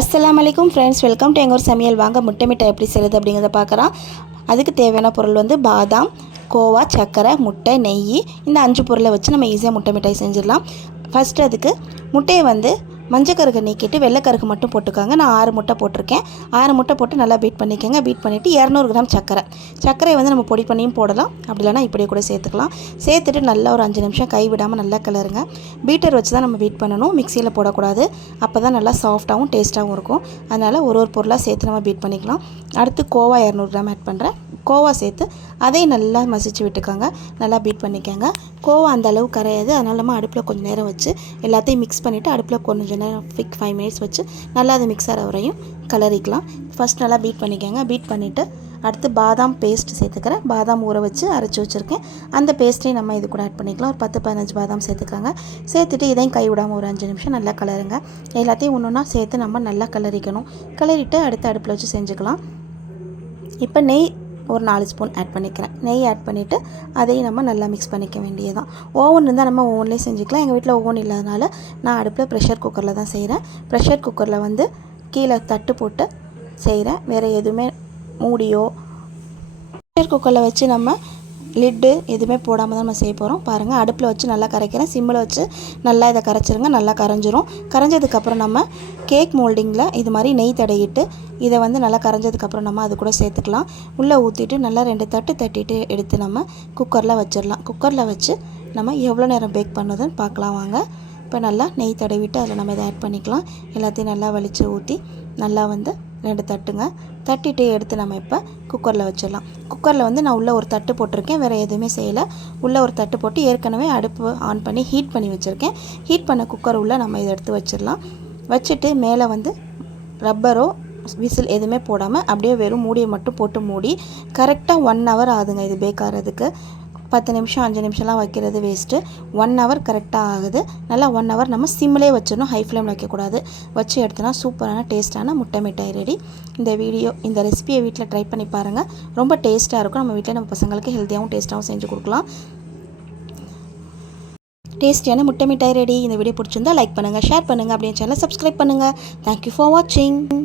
அஸ்லாம் வலைக்கும் friends welcome to எங்கள் ஒரு சமையல் வாங்க முட்டை மிட்டாய் எப்படி செய்கிறது அப்படிங்கிறத பார்க்குறோம் அதுக்கு தேவையான பொருள் வந்து பாதாம் கோவா சர்க்கரை முட்டை நெய். இந்த அஞ்சு பொருளை வச்சு நம்ம ஈஸியாக முட்டை மிட்டாய் செஞ்சிடலாம். ஃபஸ்ட்டு அதுக்கு முட்டையை வந்து மஞ்சக்கருகு நீக்கிட்டு வெள்ளைக்கருகு மட்டும் போட்டுக்கோங்க. நான் ஆறு முட்டை போட்டிருக்கேன். ஆறு முட்டை போட்டு நல்லா பீட் பண்ணிக்கோங்க. பீட் பண்ணிவிட்டு இரநூறு கிராம் சர்க்கரை. சர்க்கரையை வந்து நம்ம பொடி பண்ணியும் போடலாம். அப்படி இல்லைனா இப்படியே கூட சேர்த்துக்கலாம். சேர்த்துட்டு நல்லா ஒரு அஞ்சு நிமிஷம் கை விடாமல் நல்லா கிளறுங்க. பீட்டர் வச்சு தான் நம்ம பீட் பண்ணணும். மிக்சியில் போடக்கூடாது. அப்போ தான் நல்லா சாஃப்டாகவும் டேஸ்ட்டாகவும் இருக்கும். அதனால் ஒரு ஒரு பொருளாக சேர்த்து நம்ம பீட் பண்ணிக்கலாம். அடுத்து கோவா இரநூறு கிராம் ஆட் பண்ணுறேன் கோவா சேர்த்து அதையும் நல்லா மசிச்சு விட்டுக்கோங்க. நல்லா பீட் பண்ணிக்கோங்க. கோவா அந்த அளவு கரையாது. அதனால் நம்ம அடுப்பில் கொஞ்சம் நேரம் வச்சு எல்லாத்தையும் மிக்ஸ் பண்ணிவிட்டு அடுப்பில் கொஞ்சம் நேரம் ஃபிக் ஃபைவ் மினிட்ஸ் வச்சு நல்லா அது மிக்ஸ் ஆகிற வரையும் கலரிக்கலாம். ஃபஸ்ட் நல்லா பீட் பண்ணிக்கோங்க. பீட் பண்ணிவிட்டு அடுத்து பாதாம் பேஸ்ட் சேர்த்துக்கிறேன். பாதாம் ஊற வச்சு அரைச்சி வச்சுருக்கேன். அந்த பேஸ்ட்டையும் நம்ம இது கூட ஆட் பண்ணிக்கலாம். ஒரு பத்து பதினஞ்சு பாதாம் சேர்த்துக்கோங்க. சேர்த்துட்டு இதையும் கை விடாமல் ஒரு அஞ்சு நிமிஷம் நல்லா கலருங்க. எல்லாத்தையும் ஒன்று ஒன்றா சேர்த்து நம்ம நல்லா கலரிக்கணும். கலரிட்டு அடுத்து அடுப்பில் வச்சு செஞ்சுக்கலாம். இப்போ நெய் ஒரு நாலு ஸ்பூன் ஆட் பண்ணிக்கிறேன். நெய் ஆட் பண்ணிவிட்டு அதையும் நம்ம நல்லா மிக்ஸ் பண்ணிக்க வேண்டியதுதான். ஓவன் இருந்தால் நம்ம ஓவன்லேயே செஞ்சுக்கலாம். எங்கள் வீட்டில் ஓவன் இல்லாதனால நான் அடுப்பில் ப்ரெஷர் குக்கரில் தான் செய்கிறேன் ப்ரெஷர் குக்கரில் வந்து கீழே தட்டு போட்டு செய்கிறேன் வேறு எதுவுமே மூடியோ ப்ரெஷர் குக்கரில் வச்சு நம்ம லிட்டு எதுவுமே போடாமல் தான் நம்ம செய்ய போகிறோம் பாருங்கள் அடுப்பில் வச்சு நல்லா கரைக்கிறேன். சிம்மில் வச்சு நல்லா இதை கரைச்சிருங்க நல்லா கரைஞ்சிரும். கரைஞ்சதுக்கப்புறம் நம்ம கேக் மோல்டிங்கில் இது மாதிரி நெய் தடையிட்டு இதை வந்து நல்லா கரைஞ்சதுக்கப்புறம் நம்ம அது கூட சேர்த்துக்கலாம். உள்ளே ஊற்றிட்டு நல்லா ரெண்டு தட்டு தட்டிட்டு எடுத்து நம்ம குக்கரில் வச்சிடலாம். குக்கரில் வச்சு நம்ம எவ்வளோ நேரம் பேக் பண்ணுதுன்னு பார்க்கலாம் வாங்க. இப்போ நல்லா நெய் தடவிட்டு அதில் நம்ம இதை ஆட் பண்ணிக்கலாம். எல்லாத்தையும் நல்லா வலித்து ஊற்றி நல்லா வந்து ரெண்டு தட்டுங்க. தட்டிட்டு எடுத்து நம்ம இப்போ குக்கரில் வச்சிடலாம். குக்கரில் வந்து நான் உள்ளே ஒரு தட்டு போட்டிருக்கேன். வேறு எதுவுமே செய்யலை. உள்ளே ஒரு தட்டு போட்டு ஏற்கனவே அடுப்பு ஆன் பண்ணி ஹீட் பண்ணி வச்சுருக்கேன். ஹீட் பண்ண குக்கர் உள்ளே நம்ம இதை எடுத்து வச்சிடலாம். வச்சுட்டு மேலே வந்து ரப்பரோ விசில் எதுவுமே போடாமல் அப்படியே வெறும் மூடியை மட்டும் போட்டு மூடி கரெக்டாக ஒன் ஹவர் ஆகுதுங்க இது பேக் ஆகிறதுக்கு பத்து நிமிஷம் அஞ்சு நிமிஷம்லாம் வைக்கிறது வேஸ்ட்டு ஒன் ஹவர் கரெக்டாக ஆகுது. நல்லா ஒன் ஹவர் நம்ம சிம்மிலே வச்சிடணும். ஹை ஃப்ளேமில் வைக்கக்கூடாது. வச்சு எடுத்தோன்னா சூப்பரான டேஸ்ட்டான முட்டை மிட்டாய் ரெடி இந்த வீடியோ இந்த ரெசிபியை வீட்டில் ட்ரை பண்ணி பாருங்கள் ரொம்ப டேஸ்ட்டாக இருக்கும். நம்ம வீட்டில் நம்ம பசங்களுக்கு ஹெல்த்தியாகவும் டேஸ்ட்டாகவும் செஞ்சு கொடுக்கலாம். டேஸ்டியான முட்டை மிட்டாய் ரெடி இந்த வீடியோ பிடிச்சிருந்தா லைக் பண்ணுங்கள் ஷேர் பண்ணுங்கள் அப்படின்னு சேனலை சப்ஸ்கிரைப் பண்ணுங்கள் தேங்க்யூ ஃபார் வாட்சிங்